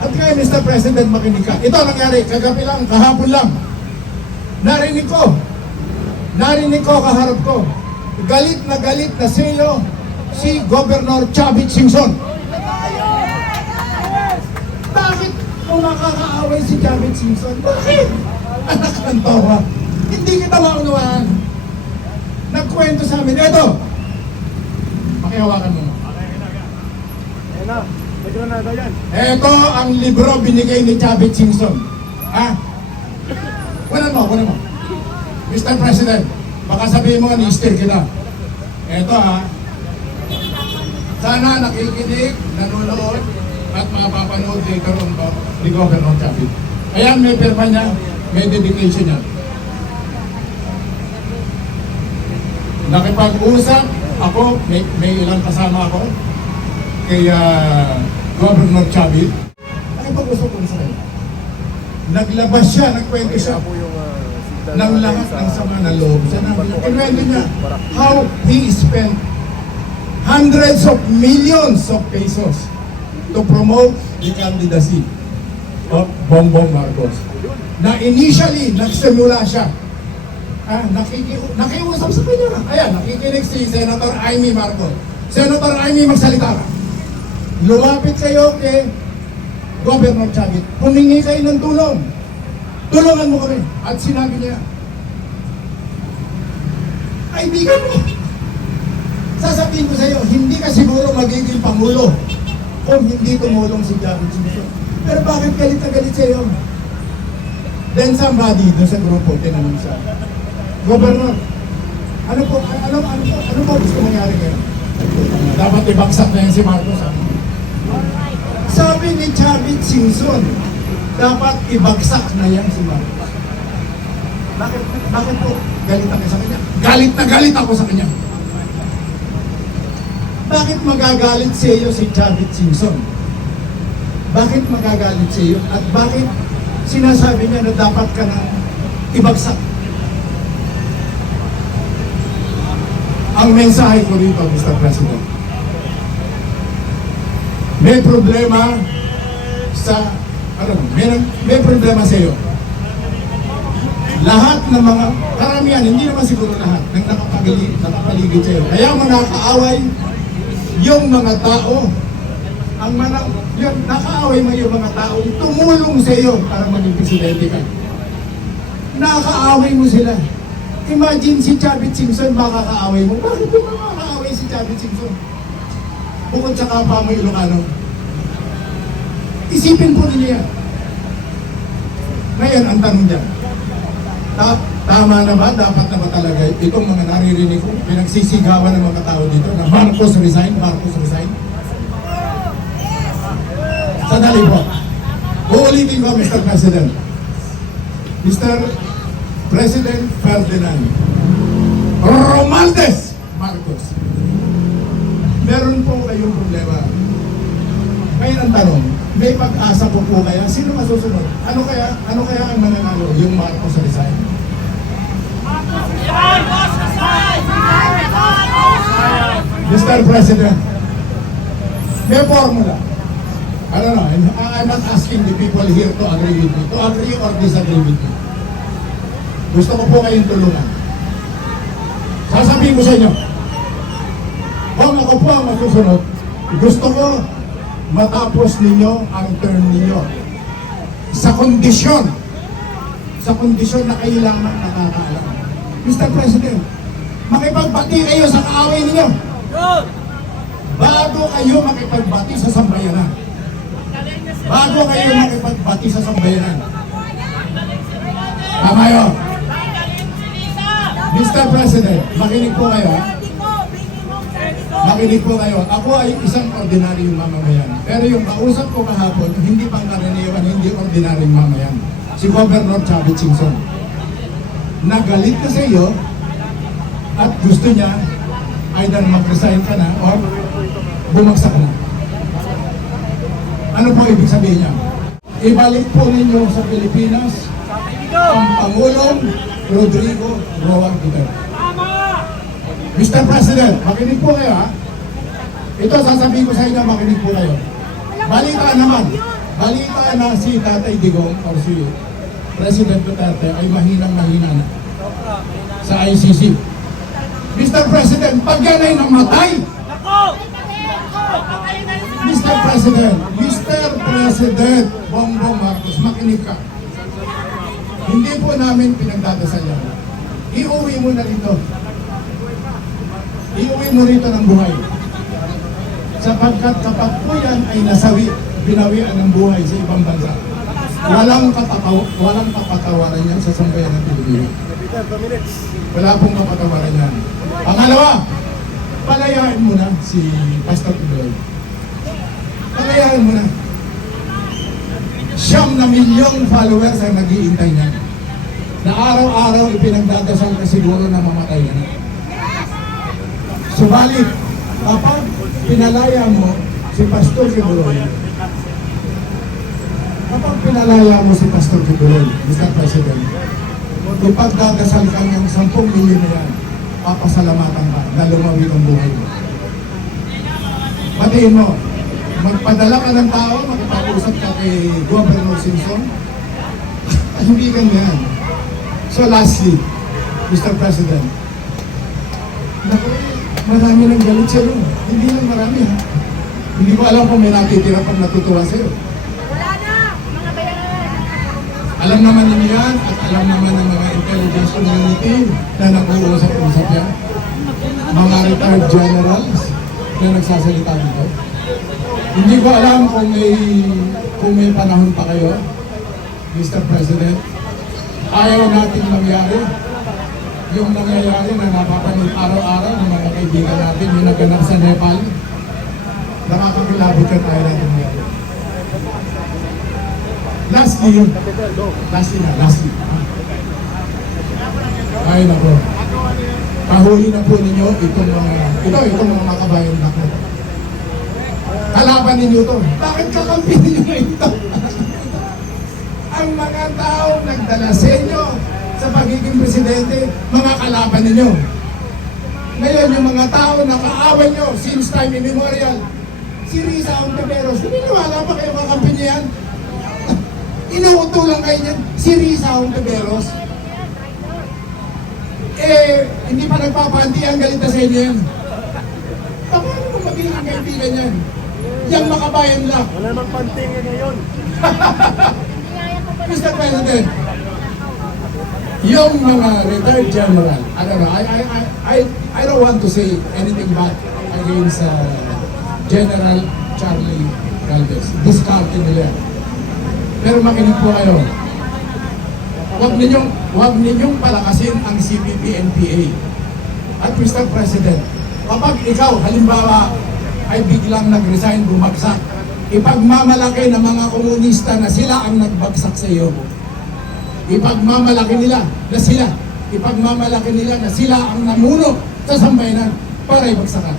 At ngayon, Mr. President, makinig ka. Ito nangyari, kagabi lang, kahapon lang. Narinig ko, kaharap ko. Galit na sa'yo si Governor Chavit Singson. Bakit kung makakaaway si Chavit Singson? Bakit? Anak ng tawa. Hindi kita maunawaan. Nagkwento sa amin. Eto. Pakihawakan mo. Ayan na. Medyo na daw yan. Eto ang libro binigay ni Chavit Singson. Ha? Kunan mo. Mr. President, baka sabihin mo, ni-steer kita. Eto ha. Sana nakikinig, nanonood, at mapapanood later on to ni Governor Chavit. Ayan, may pirma niya, may dedication niya. Nakipag-usap ako, may ilang kasama ako kay Governor Chavit. Nakipag-usap ko sa kanya. Naglabas siya, nagkwento siya ng lahat ng sama na loob. Kinwento niya how he spent hundreds of millions of pesos to promote the candidacy of Bongbong Marcos. Na initially, nagsimula siya. Nakiusap sa kanya. Ayan, nakikinig si Senator Amy Marcos. Senator Amy, magsalita ka. Lumapit kayo kay Governor Chavit. Humingi kayo ng tulong. Tulungan mo kami. At sinabi niya, kaibigan mo, sasabihin ko sa iyo, hindi ka siguro magiging pangulo kung hindi tumulong si Chavit Singson. Pero bakit galit na galit sa iyo? Then somebody doon sa grupo, tinanong siya, Governor, ano po gusto mangyari ngayon? Dapat ibagsak na yan si Marcos. Sabi ni Chavit Singson, dapat ibagsak na yan si Marcos. Bakit po galit ako sa kanya? Galit ako sa kanya. Bakit magagalit sa iyo si Chavit Singson? Bakit magagalit sa iyo? At bakit sinasabi niya na dapat ka na ibagsak? Ang mensahe ko rito, Mr. President, may problema sa, may problema sa iyo. Lahat ng mga, karamihan, hindi naman siguro lahat, ng nakapaligid sa iyo. Kaya manakaaway yung mga tao, nakaaway mo yung mga tao, tumulong sa iyo para maging presidente ka. Nakaaway mo sila. Imagine si Chavit Singson makakaaway mo. Bakit mo makakaaway si Chavit Singson? Bukod sa kapwa mo Ilocano. Isipin po ninyo yan. Ngayon, ang tanong dyan. Tama na ba? Dapat na ba talaga itong mga naririnig ko, pinagsisigawan ng mga tao dito na Marcos resign? Sandali po. Uulitin ko, Mr. President. Mr. President Ferdinand Romualdez Marcos, meron po kayong problema. Ngayon ang tanong, may pag-asa po kaya? Sino masusunod? Ano kaya ang mananalo? Yung Marcos resign? Mr. President, may formula. I don't know, I'm not asking the people here to agree with me, to agree or disagree with me. Gusto ko po kayong tulungan. Sasabihin ko sa inyo, kung ako po ang masusunod, gusto ko matapos ninyo ang term ninyo sa kondisyon na kailangan nakakaalam. Mr. President, makipagbati kayo sa kaaway ninyo bago kayo makipagbati sa sambayanan. Tama yun. Mr. President, makinig po kayo ha. Makinig po kayo. Ako ay isang ordinaryong mamamayan. Pero yung kausap ko kahapon, hindi pangkaraniwan, hindi ordinaryong mamamayan. Si Governor Chavit Singson. Nagalit ka sa iyo at gusto niya either mag-resign ka na or bumagsak na. Ano po ibig sabihin niya? Ibalik po ninyo sa Pilipinas ang Pangulong Rodrigo Roa Duterte. Mr. President, makinig po kayo ha. Ito sasabihin ko sa inyo, makinig po kayo. balita na si Tatay Digong o si President Duterte ay mahinang-mahina na sa ICC. Mr. President, pag yan ay namatay, Mr. President Bongbong Marcos, makinig ka. Hindi po namin pinagdadasal yan. Iuwi mo na rito. Iuwi mo rito ng buhay. Sapagkat kapag po yan ay nasawi, binawian ng buhay sa ibang bansa, walang kapatawaran yan sa sambayan ng Pilipinas. Wala pong kapatawaran yan. Pangalawa, palayain mo na si Pastor Iloy. Palayain mo na. 9 milyong followers ang nag-iintay niya. Na araw-araw ipinagdadasal ka siguro na mamatay na. Subalit, kapag pinalaya mo si Pastor Iloy, Mr. President, ipagdadasal ka ng 10 milyon na yan, papasalamatan ka na lumawi ang buhay mo. Batiin mo, magpadala ka ng tao, makipag-usap ka kay Governor Simpson. Hindi ganyan. So lastly, Mr. President, naku, marami nang galit sa'yo. Hindi lang marami ha. Hindi ko alam kung may natitira pag natutuwa sa'yo. Wala na! Mga bayaran! Alam naman ninyo yan at alam naman ng mga intelligence community na nag-uusap-usap yan. Mga retired generals na nagsasalita dito. Hindi ko alam kung may panahon pa kayo, Mr. President. Ayaw natin mangyari. Yung nangyayari na napapanood araw-araw ng mga kaibigan natin, yung naganap sa Nepal, nakakakilabot ka tayo natin mangyari. Lastly. Ay nako. Kahuli na po ninyo itong mga kabayan na ko. Kalaban ninyo to. Bakit kakampi ninyo ito? Ang mga tao nagdala sa inyo sa pagiging presidente, mga kalaban ninyo. Ngayon, yung mga tao na kaaway nyo since time immemorial, si Risa Ontiveros, naniniwala pa kayo kakampi niya yan? Inuuto lang kayo niyan, si Risa Ontiveros. Hindi pa nagpapanti ang galit na sa inyo yan. Paano mo magiging kaibigan yan? Yang makabayan lang. Wala namang panting ngayon. Mr. President, yung mga retired general, I don't know, I don't want to say anything bad against General Charlie Galvez. Discarded nila. Pero makinig po kayo. Huwag ninyong palakasin ang CPP-NPA. At Mr. President, kapag ikaw, halimbawa, ay biglang nag-resign, bumagsak, ipagmamalaki ng mga komunista na sila ang nagbagsak sa iyo. Ipagmamalaki nila na sila ang namuno sa sambayanan para ibagsakan.